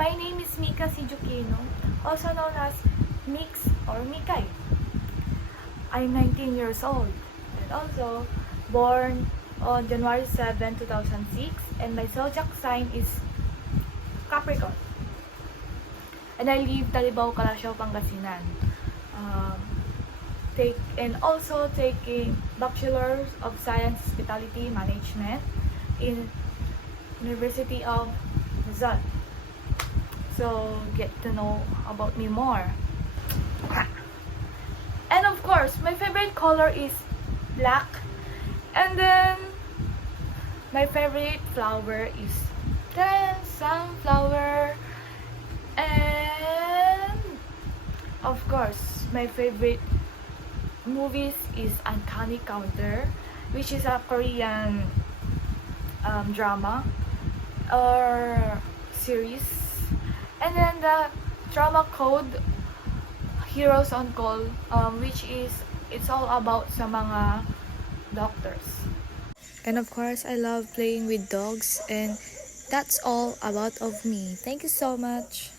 My name is Mika Sijuquino, also known as Mix or Mikay. I'm 19 years old and also born on January 7, 2006, and my zodiac sign is Capricorn. And I live Talibao, Calasiao, Pangasinan. Also taking Bachelor of Science Hospitality Management in University of Rizal. So get to know about me more. And of course, my favorite color is black. And then my favorite flower is sunflower. And of course, my favorite movies is Uncanny Counter, which is a Korean drama or series. And then the drama Code Heroes on Call, which is it's all about sa mga doctors. And of course, I love playing with dogs, and that's all about of me. Thank you so much.